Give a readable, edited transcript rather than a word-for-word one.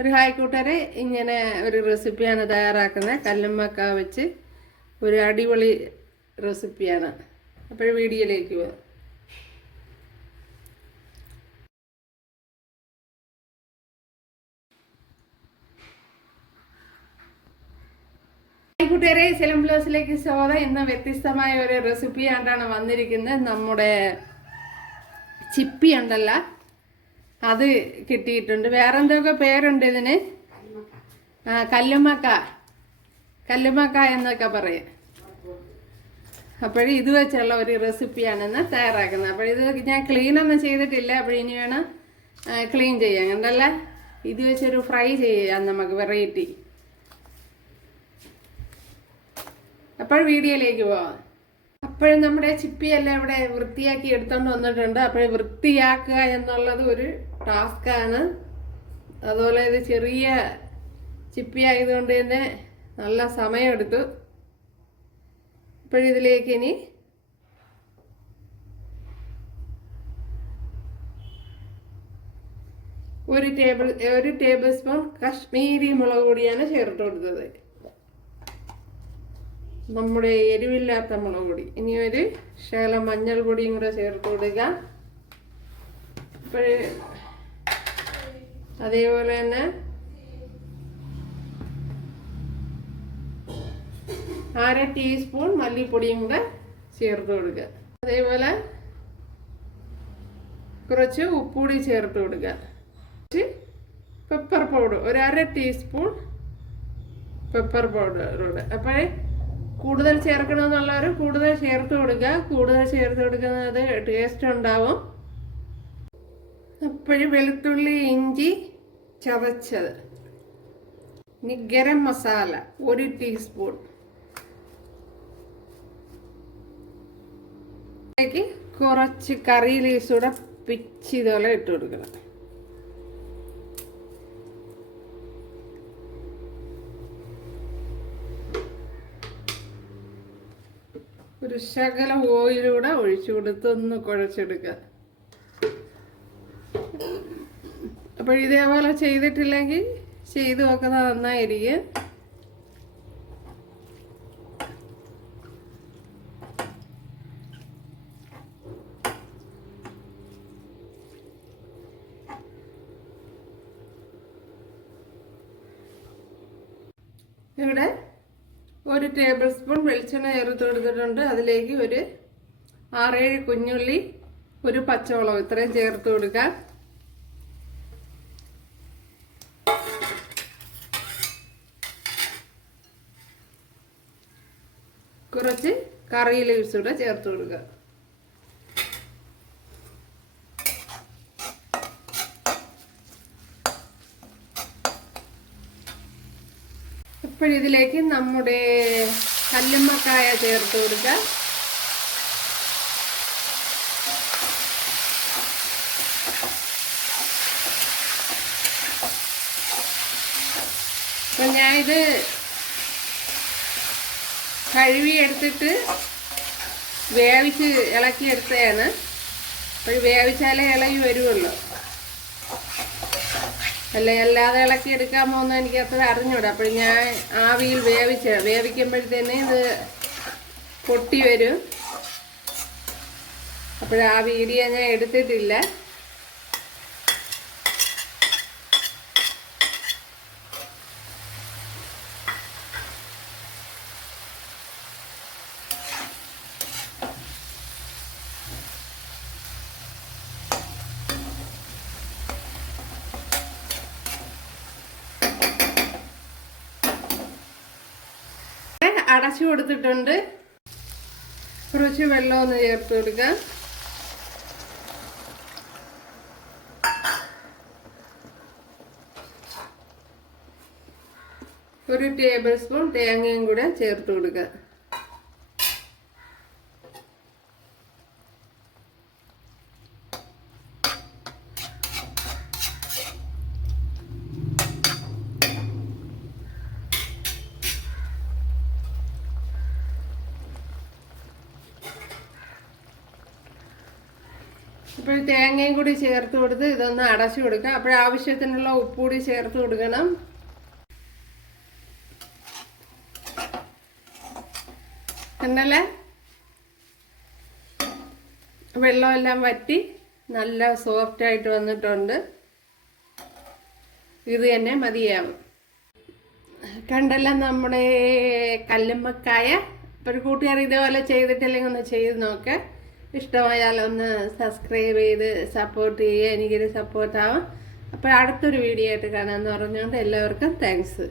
ഒരു ഹായ് കൂട്ടുകാരെ, ഇങ്ങനെ ഒരു റെസിപ്പിയാണ് തയ്യാറാക്കുന്നത്. കല്ലുമ്മക്ക വെച്ച് ഒരു അടിപൊളി റെസിപ്പിയാണ്. അപ്പോൾ വീഡിയോയിലേക്ക് പോകാം. ഹായ് കൂട്ടുകാരെ, സെലം ബ്ലോസിലേക്ക് സ്വാഗതം. ഇന്ന് വ്യത്യസ്തമായ ഒരു റെസിപ്പി ആയിട്ടാണ് വന്നിരിക്കുന്നത്. നമ്മുടെ ചിപ്പി ഉണ്ടല്ലോ, അത് കിട്ടിയിട്ടുണ്ട്. വേറെ എന്തൊക്കെ പേരുണ്ട് ഇതിന്? കല്ലുമ്മക്ക എന്നൊക്കെ പറയും. അപ്പോഴും ഇത് വെച്ചുള്ള ഒരു റെസിപ്പിയാണെന്ന് തയ്യാറാക്കുന്നത്. അപ്പോൾ ഇത് ഞാൻ ക്ലീനൊന്നും ചെയ്തിട്ടില്ല. അപ്പോൾ ഇനി വേണം ക്ലീൻ ചെയ്യാൻ. കണ്ടല്ലേ, ഇത് വെച്ചൊരു ഫ്രൈ ചെയ്യാം നമുക്ക്, വെറൈറ്റി. അപ്പോൾ വീഡിയോയിലേക്ക് പോവാം. അപ്പോഴും നമ്മുടെ ചിപ്പിയെല്ലാം ഇവിടെ വൃത്തിയാക്കി എടുത്തോണ്ട് വന്നിട്ടുണ്ട്. അപ്പോൾ വൃത്തിയാക്കുക എന്നുള്ളത് ഒരു ടാസ്ക്കാണ്. അതുപോലെ ഇത് ചെറിയ ചിപ്പി ആയതുകൊണ്ട് തന്നെ നല്ല സമയമെടുത്തു. അപ്പോഴിതിലേക്ക് ഇനി ഒരു ടേബിൾ സ്പൂൺ കശ്മീരി മുളക് പൊടിയാണ് ചേർത്ത് കൊടുത്തത്. നമ്മുടെ എരിവില്ലാത്ത മുളക് പൊടി. ഇനി ഒരു ശകലം മഞ്ഞൾ പൊടിയും കൂടെ ചേർത്ത് കൊടുക്കുക. അതേപോലെ തന്നെ 1/2 ടീസ്പൂൺ മല്ലിപ്പൊടിയും കൂടെ ചേർത്ത് കൊടുക്കുക. അതേപോലെ കുറച്ച് ഉപ്പുപൊടി ചേർത്ത് കൊടുക്കുക. പെപ്പർ പൗഡർ, ഒരു 1/2 ടീസ്പൂൺ പെപ്പർ പൗഡർ. അപ്പോഴേ കൂടുതൽ ചേർക്കണമെന്നുള്ളവർ കൂടുതൽ ചേർത്ത് കൊടുക്കുക. കൂടുതൽ ചേർത്ത് കൊടുക്കുന്നത് ടേസ്റ്റ് ഉണ്ടാവും. അപ്പോഴും വെളുത്തുള്ളി, ഇഞ്ചി ചതച്ചത്. ഇനി ഗരം മസാല 1 ടീസ്പൂൺ. അതിലേക്ക് കുറച്ച് കറി ലീവ്സ് കൂടെ പിച്ചി ഇതുപോലെ ഇട്ട് കൊടുക്കണം. ഒരു ശകലം ഓയിലൂടെ ഒഴിച്ചു കൊടുത്ത് ഒന്ന് കുഴച്ചെടുക്കുക. അപ്പോൾ ഇതേപോലെ ചെയ്തിട്ടില്ലെങ്കിൽ ചെയ്ത് നോക്കുന്നത് നന്നായിരിക്കും. ഇവിടെ 1 ടേബിൾ സ്പൂൺ വെളിച്ചെണ്ണ ചേർത്ത് കൊടുത്തിട്ടുണ്ട്. അതിലേക്ക് ഒരു 6-7 കുഞ്ഞുള്ളി, ഒരു പച്ചമുളക്, ഇത്രയും ചേർത്ത് കൊടുക്കുക. കുറച്ച് കറി ലീവ്സ് കൂടെ ചേർത്ത് കൊടുക്കുക. ഇപ്പോഴിതിലേക്ക് നമ്മുടെ കല്ലുമ്മക്കായ ചേർത്ത് കൊടുക്കുക. അപ്പം ഞാനിത് കഴുകി എടുത്തിട്ട് വേവിച്ച് ഇളക്കിയെടുത്തതാണ്. അപ്പോൾ വേവിച്ചാലേ ഇളകി വരുമല്ലോ. അല്ലാതെ ഇളക്കി എടുക്കാൻ പോകുന്ന എനിക്ക് അത്ര അറിഞ്ഞൂടാ. അപ്പോൾ ഞാൻ ആവിയിൽ വേവിക്കുമ്പോഴത്തേന് ഇത് പൊട്ടി വരും. ആ വീഡിയോ ഞാൻ എടുത്തിട്ടില്ല. അടച്ചു കൊടുത്തിട്ടുണ്ട്. കുറച്ച് വെള്ളം ഒന്ന് ചേർത്ത് കൊടുക്കാം. ഒരു ടേബിൾ സ്പൂൺ തേങ്ങയും കൂടെ ചേർത്ത് കൊടുക്കുക. അപ്പോൾ തേങ്ങയും കൂടി ചേർത്ത് കൊടുത്ത് ഇതൊന്ന് അടച്ചു കൊടുക്കാം. അപ്പോഴാവശ്യത്തിനുള്ള ഉപ്പ് കൂടി ചേർത്ത് കൊടുക്കണം. എന്നല്ലേ വെള്ളമെല്ലാം വറ്റി നല്ല സോഫ്റ്റായിട്ട് വന്നിട്ടുണ്ട്. ഇത് തന്നെ മതിയാവും. കണ്ടല്ല നമ്മുടെ കല്ലുമ്മക്കായ. ഒരു കൂട്ടുകാർ ഇതേപോലെ ചെയ്തിട്ടില്ലെങ്കിൽ ഒന്ന് ചെയ്ത് നോക്ക്. ഇഷ്ടമായാൽ ഒന്ന് സബ്സ്ക്രൈബ് ചെയ്ത് സപ്പോർട്ട് ചെയ്യുക. എനിക്കൊരു സപ്പോർട്ടാവും. അപ്പോൾ അടുത്തൊരു വീഡിയോ ആയിട്ട് കാണാമെന്ന് പറഞ്ഞുകൊണ്ട് എല്ലാവർക്കും താങ്ക്സ്.